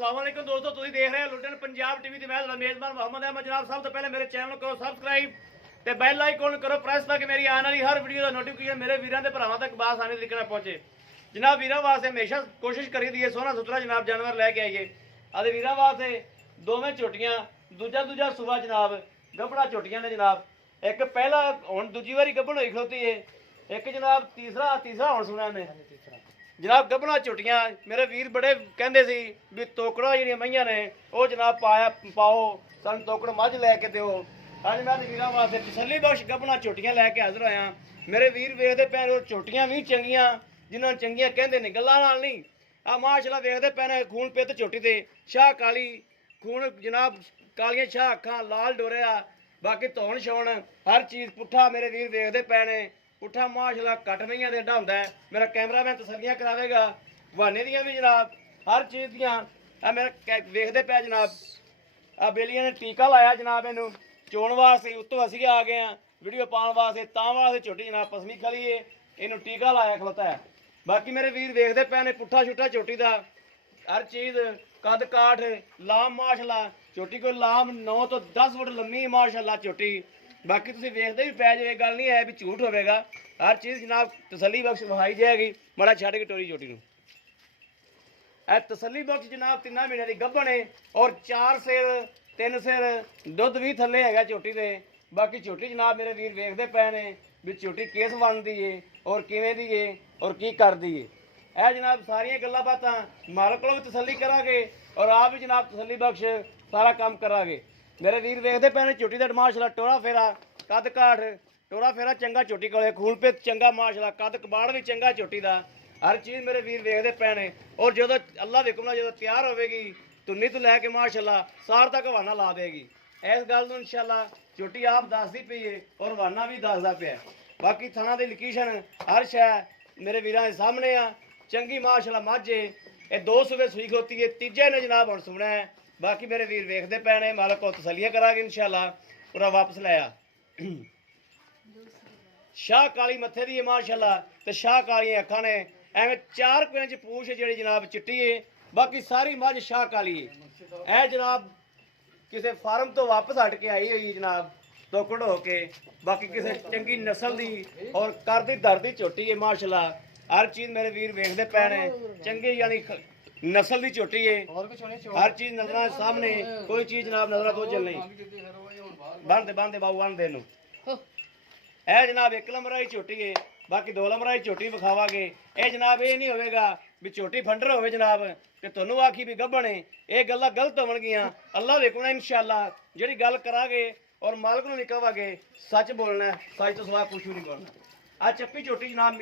अस्सलामुअलैकुम दोस्तों, तुसीं देख रहे हो लुटन पंजाब टीवी ते मैं मेजबान मोहम्मद अहमद। जनाब सब तो पहले मेरे चैनल को सब्सक्राइब ते बैल आइकन करो प्रेस ताकि मेरी आने वाली हर वीडियो का नोटिफिकेशन मेरे वीरां ते भरावां तक बासानी तरीके नाल पहुंचे। जनाब वीरां वास्ते हमेशा कोशिश करी दी है सोहना सुथरा जनाब जानवर लैके आइए। आदे वीरां वास्ते दोवें झोटियां दूजा सूबा जनाब गबड़ा झोटियां ने जनाब। एक पहला हुण दूजी वारी गबड़ होई खलोती है, एक जनाब तीसरा हुण सुणिया ने जनाब गबड़ा झोटियां। मेरे वीर बड़े कहते सी भी तोकड़ा जी मईयां ने वो जनाब पाओ सन तोकड़ मझ लैके दो। अज मैं वीरां वास्ते तसल्ली बख्श गबड़ा झोटियां लैके हाजिर होया। मेरे वीर वेखते पे झोटियां भी चंगियां जिन्होंने चंगियां कहते ने गल्लां नाल नहीं। आ माशाअल्लाह वेखते पे ने खून पित झोटी ते शाह काली खून जनाब कालियां शाह अखां लाल डोरिया बाकी धौन छौन हर चीज़ पुट्ठा मेरे वीर वेखते पे ने पुट्ठा माशाअल्लाह कट मईयां दे एडा हुंदा है। मेरा कैमरामैन तसल्लियां करावेगा बहाने दियां भी जनाब हर चीज़ दियां। आ मेरा वेखते पे जनाब आ बेलियां ने टीका लाया जनाब इनू चोण वास्ते उत्तों असी आ गए हैं वीडियो पाने वास्ते तां वास्ते झोटी जनाब पसमी खली है इनू टीका लाया खलोता है। बाकी मेरे वीर वेखते पे ने पुट्ठा छुट्टा झोटी का हर चीज़ कद काठ लाम माशाअल्लाह झोटी कोई लाम 9 तो 10 फुट लम्मी माशाअल्लाह झोटी। बाकी तुसीं वेखदे भी पै जाए गल नहीं है भी झूठ होवेगा हर चीज़ जनाब तसल्ली बख्श विखाई जाएगी। मड़ा छड्ड के टोरी झोटी नूं ए तसल्ली बख्श जनाब 3 महीने की गब्भण है और 4 सिर 3 सिर दुध भी थल्ले है झोटी दे। बाकी झोटी जनाब मेरे वीर वेखते पे ने भी झोटी किस बनती है और किवें दी है और की करदी है। यह जनाब सारिया गल्लां बातां मालक को भी तसल्ली करांगे और आप भी जनाब तसल्ली बख्श सारा काम करांगे। मेरे वीर वेखते पे ने झोटी दा माशाअल्लाह टोरा फेरा कद काठ टोरा फेरा चंगा झोटी कोले खून पित चंगा माशाअल्लाह कद कबाड़ भी चंगा झोटी दा हर चीज़ मेरे वीर वेखते पे ने। और जो अल्लाह दे हुक्म नाल जो तैयार होवेगी तुन्नी तो लैके माशाअल्लाह सार तक हवाना ला देगी। इस गल नूं इंशाअल्लाह झोटी आप दसदी पई है और हवाना भी दसदा पिया। बाकी थाना दी लोकेशन हर शै मेरे वीरां दे सामने आ चंगी माशाअल्लाह मझ है। ये 2 सूबे सूई खोती है तीजे ने जनाब हुण सुना है। बाकी मेरे वीर वेखते पे ने मालक को तसल्लियां करांगे इंशाअल्लाह पूरा वापस लाया। शाह काली मत्थे दी है माशाअल्लाह ते शाह काली अखां ने एवें 4 इंच पूछ जिहड़ी जनाब चिट्टी है। बाकी सारी मझ शाह काली है। ए जनाब किसी फार्म तो वापस हट के आई हुई जनाब तोकड़ होके बाकी किसी चंगी नस्ल दी और करदी दरदी झोटी है माशाअल्लाह हर चीज़ मेरे वीर वेखते पे ने चंगी यानी नस्ल की झोटी है। हर चीज़ नजर सामने कोई चीज़ जनाब नजर तो चल नहीं बन दे बाबू बन दे नूं ए जनाब 1 नंबर की झोटी है। बाकी 2 नंबर की झोटी विखावांगे। ये जनाब ये नहीं होगा भी झोटी फंडर होवे जनाब ते तुहानू आखी भी गब्भण है ये गल्लां गलत होवणगियां। अल्लाह दे हुक्म नाल इंशाअल्लाह जिहड़ी गल करांगे और मालक नूं कहांगे सच बोलना सच तो सिवा कुछ नहीं बोलना। आ चप्पी झोटी जनाब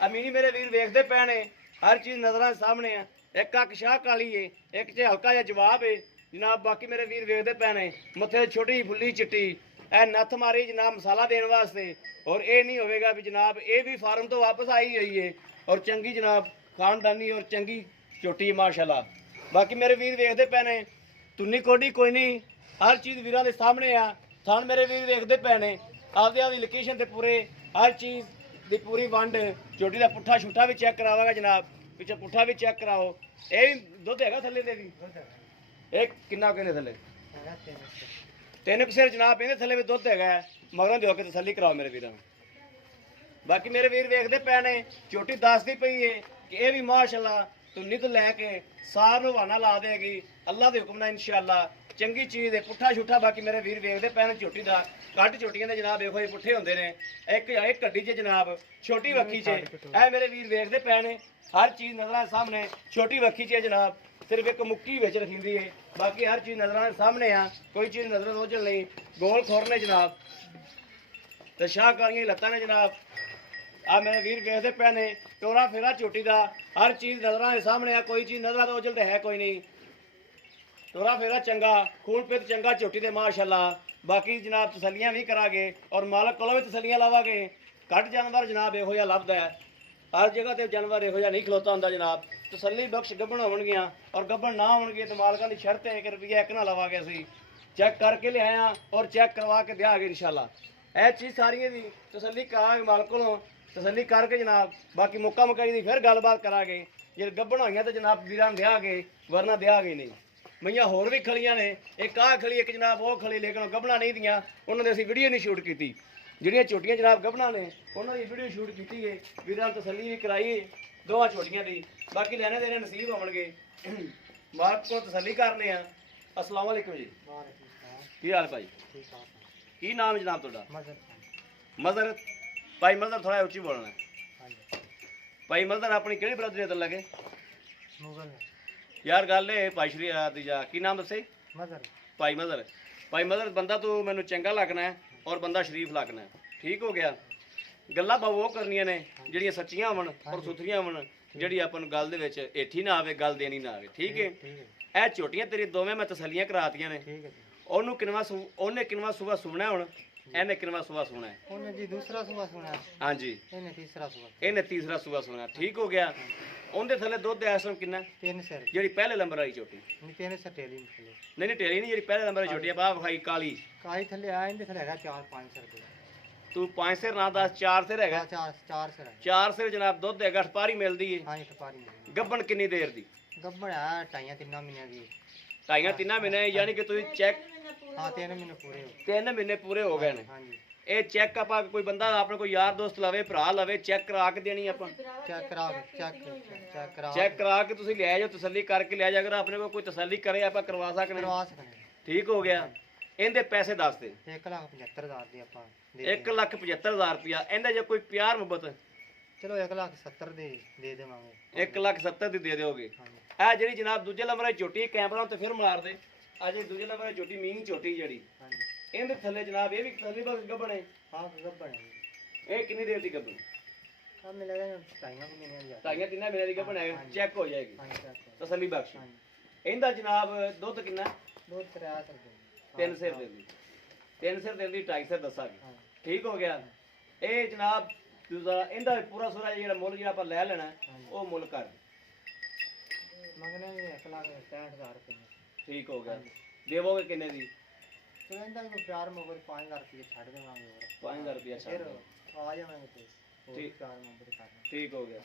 मीनी मेरे वीर वेखते पे ने हर चीज़ नजर सामने है। एक अक शाह काली है एक च हल्का जिहा जवाब है जनाब। बाकी मेरे वीर वेखते पे ने मत्थे छोटी फुल्ली चिट्टी ए नत्थ मारी जनाब मसाला देने वास्ते। और ये नहीं होगा भी जनाब ये भी फार्म तो वापस आई हुई है और चंगी जनाब खानदानी और चंगी झोटी माशाअल्लाह। बाकी मेरे वीर वेखते पे ने तुन्नी कोडी कोई नहीं हर चीज़ वीरां दे सामने आ। थान मेरे वीर वेखते पे ने आपदी आपदी लोकेशन ते पूरे हर चीज़ दी पूरी वंड झोटी का पुट्ठा छुट्ठा भी चेक करावांगा जनाब पिछे पुट्ठा भी चेक कराओ। ये भी दुध है थले दे भी एक किन्ना कहने थले 3 सिर जनाब इहदे थले भी दुध है मगरों दो के तसल्ली कराओ मेरे वीरां। बाकी मेरे वीर वेखते पे ने झोटी दसदी पई है कि यह भी माशाअल्लाह तुन्नी तो लैके सार नूं हवाना ला देगी अल्लाह दे हुक्म नाल इंशाअल्लाह चंगी चीज़ है पुट्ठा छुट्ठा। बाकी मेरे वीर वेखते पे ने झोटी का कट झोटियां दे जनाब देखो ये पुट्ठे होंदे ने एक कड्डी च जनाब छोटी वक्खी च ए मेरे वीर वेखते पे ने हर चीज़ नजर सामने छोटी वक्खी च जनाब सिर्फ एक मुक्की विच रखींदी है। बाकी हर चीज़ नजर सामने आ कोई चीज़ नजर ओझल नहीं गोल खोर ने जनाब तो शाह कालियां लत्तां ने जनाब। आ मेरे वीर वेखते पे ने टोरा फेरा झोटी का हर चीज़ नजर सामने आ कोई चीज़ नजर तो ओझल तो है कोई नहीं टोरा फेरा चंगा खून पित चंगा झोटी दे माशाअल्लाह। बाकी जनाब तसल्लियां भी करांगे और मालक को भी तसल्लियां लवांगे। घट जानवर जनाब इहो जिहा लभदा है हर जगह ते जानवर इहो जिहा नहीं खलोता हुंदा जनाब। तसल्ली बख्श गब्भण होवणगियां और गब्भण ना होणगे तो मालकां दी शर्त है कि रुपया 1 ना लवांगे असीं चेक करके ले आए और चेक करवा के देंगे इंशाअल्लाह। यह चीज़ सारियां दी तसल्ली करांगे मालक को तसल्ली करके जनाब। बाकी मुक्का मुकाई दी फिर गलबात करांगे ਜੇ ਗੱਭਣ ਹੋਈਆਂ ਤਾਂ ਜਨਾਬ ਵੀਰਾਂ ਵਿਆਹ ਗਏ, ਵਰਨਾ ਵਿਆਹ ਗਏ ਨਹੀਂ। ਮਈਆਂ ਹੋਰ ਵੀ ਖਲੀਆਂ ਨੇ, ਇੱਕ ਆਹ ਖਲੀ, ਇੱਕ ਜਨਾਬ ਉਹ ਖਲੀ, ਲੇਕਿਨ ਉਹ ਗੱਭਣਾ ਨਹੀਂ ਦੀਆਂ, ਉਹਨਾਂ ਦੇ ਅਸੀਂ ਵੀਡੀਓ ਨਹੀਂ ਸ਼ੂਟ ਕੀਤੀ। ਜਿਹੜੀਆਂ ਝੋਟੀਆਂ ਜਨਾਬ ਗੱਭਣਾ ਨੇ ਉਹਨਾਂ ਦੀ ਵੀਡੀਓ ਸ਼ੂਟ ਕੀਤੀ ਹੈ, ਵੀਰਾਂ ਨੂੰ ਤਸੱਲੀ ਵੀ ਕਰਾਈ ਦੋਵਾਂ ਝੋਟੀਆਂ ਦੀ। ਬਾਕੀ ਲੈਣੇ ਦੇਣੇ ਨਸੀਬ ਹੋਣਗੇ, ਮਾਲਕ ਕੋ ਤਸੱਲੀ ਕਰਨੇ ਆ। अस्सलाम वालेकुम जी, की हाल भाई? की नाम है जनाब ਤੁਹਾਡਾ? मजर। भाई मजर थोड़ा ਉੱਚੀ बोलना है। भाई मजर अपनी ਕਿਹੜੀ ਬਰਾਦਰੀ ਦਾ ਲੱਗੇ? ਮੁਗਲ। ਯਾਰ ਗੱਲ ਇਹ ਭਾਈ ਸ਼੍ਰੀ ਦੀ ਜਾ ਕੀ ਨਾਮ ਦੱਸੇ? ਮਜ਼ਰ। ਭਾਈ ਮਜ਼ਰ, ਭਾਈ ਮਜ਼ਰ ਬੰਦਾ ਤੂੰ ਮੈਨੂੰ ਚੰਗਾ ਲੱਗਣਾ ਹੈ ਔਰ ਬੰਦਾ ਸ਼ਰੀਫ ਲੱਗਣਾ ਹੈ, ਠੀਕ ਹੋ ਗਿਆ। ਗੱਲਾਂ ਬਾਬੂ ਉਹ ਕਰਨੀਆਂ ਨੇ ਜਿਹੜੀਆਂ ਸੱਚੀਆਂ ਹੋਣ ਔਰ ਸੁਥਰੀਆਂ ਹੋਣ, ਜਿਹੜੀ ਆਪਾਂ ਨੂੰ ਗੱਲ ਦੇ ਵਿੱਚ ਏਠੀ ਨਾ ਆਵੇ, ਗੱਲ ਦੇਣੀ ਨਾ ਆਵੇ, ਠੀਕ ਹੈ। ਇਹ ਝੋਟੀਆਂ ਤੇਰੀ ਦੋਵੇਂ ਮੈਂ ਤਸੱਲੀਆਂ ਕਰਾਤੀਆਂ ਨੇ। ਉਹਨੂੰ ਕਿੰਨਵਾ ਉਹਨੇ ਕਿੰਨਵਾ ਸੂਬਾ ਸੁਣਨਾ ਹੁਣ, ਇਹਨੇ ਕਿੰਨਵਾ ਸੂਬਾ ਸੁਣਨਾ ਹੈ? ਉਹਨੇ ਜੀ ਦੂਸਰਾ ਸੂਬਾ ਸੁਣਨਾ। ਹਾਂਜੀ, ਇਹਨੇ ਤੀਸਰਾ ਸੂਬਾ ਸੁਣਨਾ, ਠੀਕ ਹੋ ਗਿਆ। ਉਹਦੇ ਥੱਲੇ ਦੁੱਧ ਇਸ ਟਾਈਮ ਕਿੰਨਾ? 3 ਸਿਰ। ਜਿਹੜੀ ਪਹਿਲੇ ਨੰਬਰ ਵਾਲੀ ਝੋਟੀ? ਨਹੀਂ 3 ਸਿਰ ਟੇਲੀ ਨਹੀਂ। ਨਹੀਂ ਟੇਲੀ ਨਹੀਂ, ਜਿਹੜੀ ਪਹਿਲੇ ਨੰਬਰ ਵਾਲੀ ਝੋਟੀ ਆ ਬਾਹ ਵਿਖਾਈ ਕਾਲੀ ਥੱਲੇ ਆ, ਇਹਦੇ ਥੱਲੇ ਹੈਗਾ 4-5 ਸਿਰ। ਤੂੰ 5 ਸਿਰ ਨਾ ਦੱਸ, 4 ਸਿਰ ਹੈਗਾ। 4 ਸਿਰ ਜਨਾਬ ਦੁੱਧ ਹੈਗਾ, ਠਪਾਰੀ ਮਿਲਦੀ ਹੈ। ਹਾਂਜੀ ਠਪਾਰੀ ਮਿਲਦੀ। ਗੱਭਣ ਕਿੰਨੀ ਦੇਰ ਦੀ? ਗੱਭਣ ਆ 2.5-3 ਮਹੀਨਿਆਂ ਦੀ। 2.5-3 ਮਹੀਨੇ ਯਾਨੀ ਕਿ ਤੁਸੀਂ ਚੈੱਕ? ਹਾਂ 3 ਮਹੀਨੇ ਪੂਰੇ ਹੋ ਗਏ। 3 ਮਹੀਨੇ ਪੂਰੇ ਹੋ ਗਏ ਨੇ। ਹਾਂਜੀ। ਇਹ ਚੈੱਕ ਆਪਾਂ ਕੋਈ ਬੰਦਾ ਆਪਣੇ ਕੋਈ ਯਾਰ ਦੋਸਤ ਲਵੇ, ਭਰਾ ਲਵੇ, ਚੈੱਕ ਕਰਾ ਕੇ ਦੇਣੀ ਆਪਾਂ? ਚੈੱਕ ਕਰਾ ਕੇ ਤੁਸੀਂ ਲੈ ਜਾਓ, ਤਸੱਲੀ ਕਰਕੇ ਲੈ ਜਾ। ਅਗਰ ਆਪਣੇ ਕੋਲ ਕੋਈ ਤਸੱਲੀ ਕਰੇ ਆਪਾਂ ਕਰਵਾ ਸਕਦੇ। ਠੀਕ ਹੋ ਗਿਆ। ਇਹਦੇ ਪੈਸੇ ਦੱਸ ਦੇ। 1,75,000 ਦੀ ਆਪਾਂ। 1,75,000 ਰੁਪਇਆ। ਇਹਦਾ ਜੇ ਕੋਈ ਪਿਆਰ ਮੁਹੱਬਤ? ਚਲੋ 1,70,000 ਦੇ ਦੇਵਾਂਗੇ। 1,70,000 ਦੀ ਦੇ ਦਿਓਗੇ? ਇਹ ਜਿਹੜੀ ਜਨਾਬ ਦੂਜੇ ਨੰਬਰ ਦੀ ਝੋਟੀ, ਕੈਮਰਾ ਤੇ ਫਿਰ ਮਾਰ ਦੇ। ਅਜੇ ਦੂਜੇ ਨੰਬਰ ਦੀ ਝੋਟੀ ਮੀਂਹ ਝੋਟੀ ਜਿਹੜੀ, ਇਹਦੇ ਥੱਲੇ ਜਨਾਬ ਇਹ ਵੀ ਥੱਲੇ ਬਸ ਗੱਭਣ ਹੈ? ਹਾਂ ਗੱਭਣ ਹੈ। ਇਹ ਕਿੰਨੀ ਦੇਰ ਦੀ ਗੱਭਣ? ਹਾਂ ਮਿਲੇਗਾ 2.5 ਮਹੀਨਿਆਂ ਦੀ। 2.5-3 ਮਹੀਨਿਆਂ ਦੀ ਗੱਭਣ ਹੈ, ਚੈੱਕ ਹੋ ਜਾਏਗੀ ਤਸੱਲੀ ਬਖਸ਼। ਇਹਦਾ ਜਨਾਬ ਦੁੱਧ ਕਿੰਨਾ? ਦੁੱਧ 3 ਸਿਰ ਦਿੰਦੀ। 3 ਸਿਰ ਦਿੰਦੀ, 2.5 ਸਿਰ ਦੱਸਾਂਗੇ, ਠੀਕ ਹੋ ਗਿਆ। ਇਹ ਜਨਾਬ ਦੂਜਾ ਇਹਦਾ ਪੂਰਾ ਸੂਰਾ ਜਿਹੜਾ ਮੁੱਲ ਜਿਹੜਾ ਆਪਾਂ ਲੈ ਲੈਣਾ ਉਹ ਮੁੱਲ ਕਰ ਮੰਗਣੇ 1,65,000 ਰੁਪਏ। ਠੀਕ ਹੋ ਗਿਆ। ਦੇਵੋਗੇ ਕਿੰਨੇ ਦੀ? ਇਹਦਾ ਕੋਈ ਪਿਆਰ ਮੁਹੱਬਤ 5,000 ਰੁਪਏ ਛੱਡ ਦੇਵਾਂਗੇ। ਹੋਰ 5,000 ਰੁਪਏ ਛੱਡ ਆ ਜਾਵਾਂਗੇ ਤੇ ਠੀਕ। ਪਿਆਰ ਮੁਹੱਬਤ ਕਰਨਾ, ਠੀਕ ਹੋ ਗਿਆ।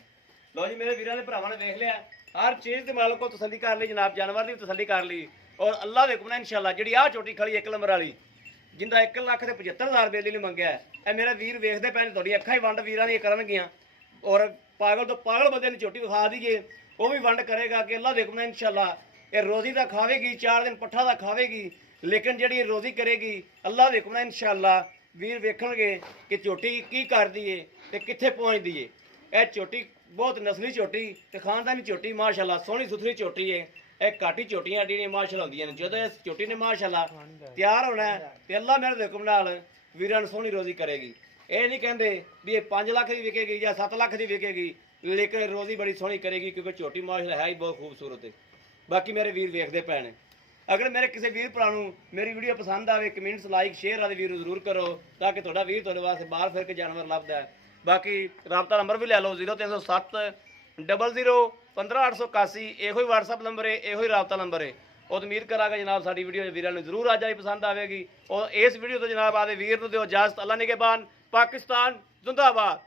ਲਓ ਜੀ ਮੇਰੇ ਵੀਰਾਂ ਦੇ ਭਰਾਵਾਂ ਨੇ ਵੇਖ ਲਿਆ, ਹਰ ਚੀਜ਼ ਦੇ ਮਾਲਕ ਕੋ ਤਸੱਲੀ ਕਰ ਲਈ ਜਨਾਬ, ਜਾਨਵਰ ਦੀ ਤਸੱਲੀ ਕਰ ਲਈ। ਔਰ ਅੱਲਾਹ ਦੇ ਹੁਕਮ ਨਾਲ ਇਨਸ਼ਾਅੱਲਾ ਜਿਹੜੀ ਆਹ ਝੋਟੀ ਖੜੀ 1 ਨੰਬਰ ਵਾਲੀ, ਜਿੰਦਾ 1,75,000 ਰੁਪਏ ਲਈ ਮੰਗਿਆ, ਇਹ ਮੇਰਾ ਵੀਰ ਵੇਖਦੇ ਪਏ ਨੇ, ਤੁਹਾਡੀ ਅੱਖਾਂ ਹੀ ਵੰਡ ਵੀਰਾਂ ਦੀਆਂ ਕਰਨਗੀਆਂ। ਔਰ ਪਾਗਲ ਤੋਂ ਪਾਗਲ ਬੰਦੇ ਨੂੰ ਝੋਟੀ ਵਿਖਾ ਦਈਏ, ਉਹ ਵੀ ਵੰਡ ਕਰੇਗਾ ਕਿ ਅੱਲਾਹ ਦੇ ਹੁਕਮ ਨਾਲ ਇਨਸ਼ਾਅੱਲਾ ਇਹ ਰੋਜ਼ੀ ਦਾ ਖਾਵੇਗੀ, 4 ਦਿਨ ਪੱਠਾ ਦਾ ਖਾਵੇਗੀ, ਲੇਕਿਨ ਜਿਹੜੀ ਰੋਜ਼ੀ ਕਰੇਗੀ ਅੱਲਾਹ ਦੇ ਹੁਕਮ ਨਾਲ ਇਨਸ਼ਾਅੱਲਾ ਵੀਰ ਵੇਖਣਗੇ ਕਿ ਝੋਟੀ ਕੀ ਕਰਦੀ ਏ ਤੇ ਕਿੱਥੇ ਪਹੁੰਚਦੀ ਏ। ਇਹ ਝੋਟੀ ਬਹੁਤ ਨਸਲੀ ਝੋਟੀ ਤੇ ਖਾਨਦਾਨੀ ਝੋਟੀ, ਮਾਸ਼ਾਅੱਲਾ ਸੋਹਣੀ ਸੁਥਰੀ ਝੋਟੀ ਏ। ਇਹ ਘਾਟੀ ਝੋਟੀਆਂ ਜਿਹੜੀਆਂ ਮਾਸ਼ਾਅੱਲਾ ਹੁੰਦੀਆਂ ਨੇ, ਜਦੋਂ ਇਸ ਝੋਟੀ ਨੇ ਮਾਸ਼ਾਅੱਲਾ ਤਿਆਰ ਹੋਣਾ ਤੇ ਅੱਲਾਹ ਮੇਰੇ ਦੇ ਹੁਕਮ ਨਾਲ ਵੀਰਾਂ ਨੂੰ ਸੋਹਣੀ ਰੋਜ਼ੀ ਕਰੇਗੀ। ਇਹ ਨਹੀਂ ਕਹਿੰਦੇ ਵੀ ਇਹ 5 ਲੱਖ ਦੀ ਵਿਕੇਗੀ ਜਾਂ 7 ਲੱਖ ਦੀ ਵਿਕੇਗੀ, ਲੇਕਿਨ ਰੋਜ਼ੀ ਬੜੀ ਸੋਹਣੀ ਕਰੇਗੀ ਕਿਉਂਕਿ ਝੋਟੀ ਮਾਸ਼ਾਅੱਲਾ ਹੈ ਹੀ ਬਹੁਤ ਖੂਬਸੂਰਤ ਹੈ। ਬਾਕੀ ਮੇਰੇ ਵੀਰ ਵੇਖਦੇ ਪਏ ਨੇ, ਅਗਰ ਮੇਰੇ ਕਿਸੇ ਵੀਰ ਭਰਾ ਨੂੰ ਮੇਰੀ ਵੀਡੀਓ ਪਸੰਦ ਆਵੇ, ਕਮੈਂਟਸ ਲਾਈਕ ਸ਼ੇਅਰ ਵਾਲੇ ਵੀਰ ਜ਼ਰੂਰ ਕਰੋ ਤਾਂ ਕਿ ਤੁਹਾਡਾ ਵੀਰ ਤੁਹਾਡੇ ਵਾਸਤੇ ਬਾਹਰ ਫਿਰ ਕੇ ਜਾਨਵਰ ਲੱਭਦਾ ਹੈ। ਬਾਕੀ ਰਾਬਤਾ ਨੰਬਰ ਵੀ ਲੈ ਲਓ 0307 00 15881, ਇਹੋ ਹੀ WhatsApp ਨੰਬਰ ਹੈ, ਇਹੋ ਹੀ ਰਾਬਤਾ ਨੰਬਰ ਹੈ। ਉਹ ਉਮੀਦ ਕਰਾਂਗਾ ਜਨਾਬ ਸਾਡੀ ਵੀਡੀਓ ਵੀਰਾਂ ਨੂੰ ਜ਼ਰੂਰ ਅੱਜ ਆਈ ਪਸੰਦ ਆਵੇਗੀ। ਔਰ ਇਸ ਵੀਡੀਓ ਤੋਂ ਜਨਾਬ ਆਦੇ ਵੀਰ ਨੂੰ ਦਿਓ ਇਜਾਜ਼ਤ। ਅੱਲਾ ਨਿਗਹਿਬਾਨ। ਪਾਕਿਸਤਾਨ ਜ਼ਿੰਦਾਬਾਦ।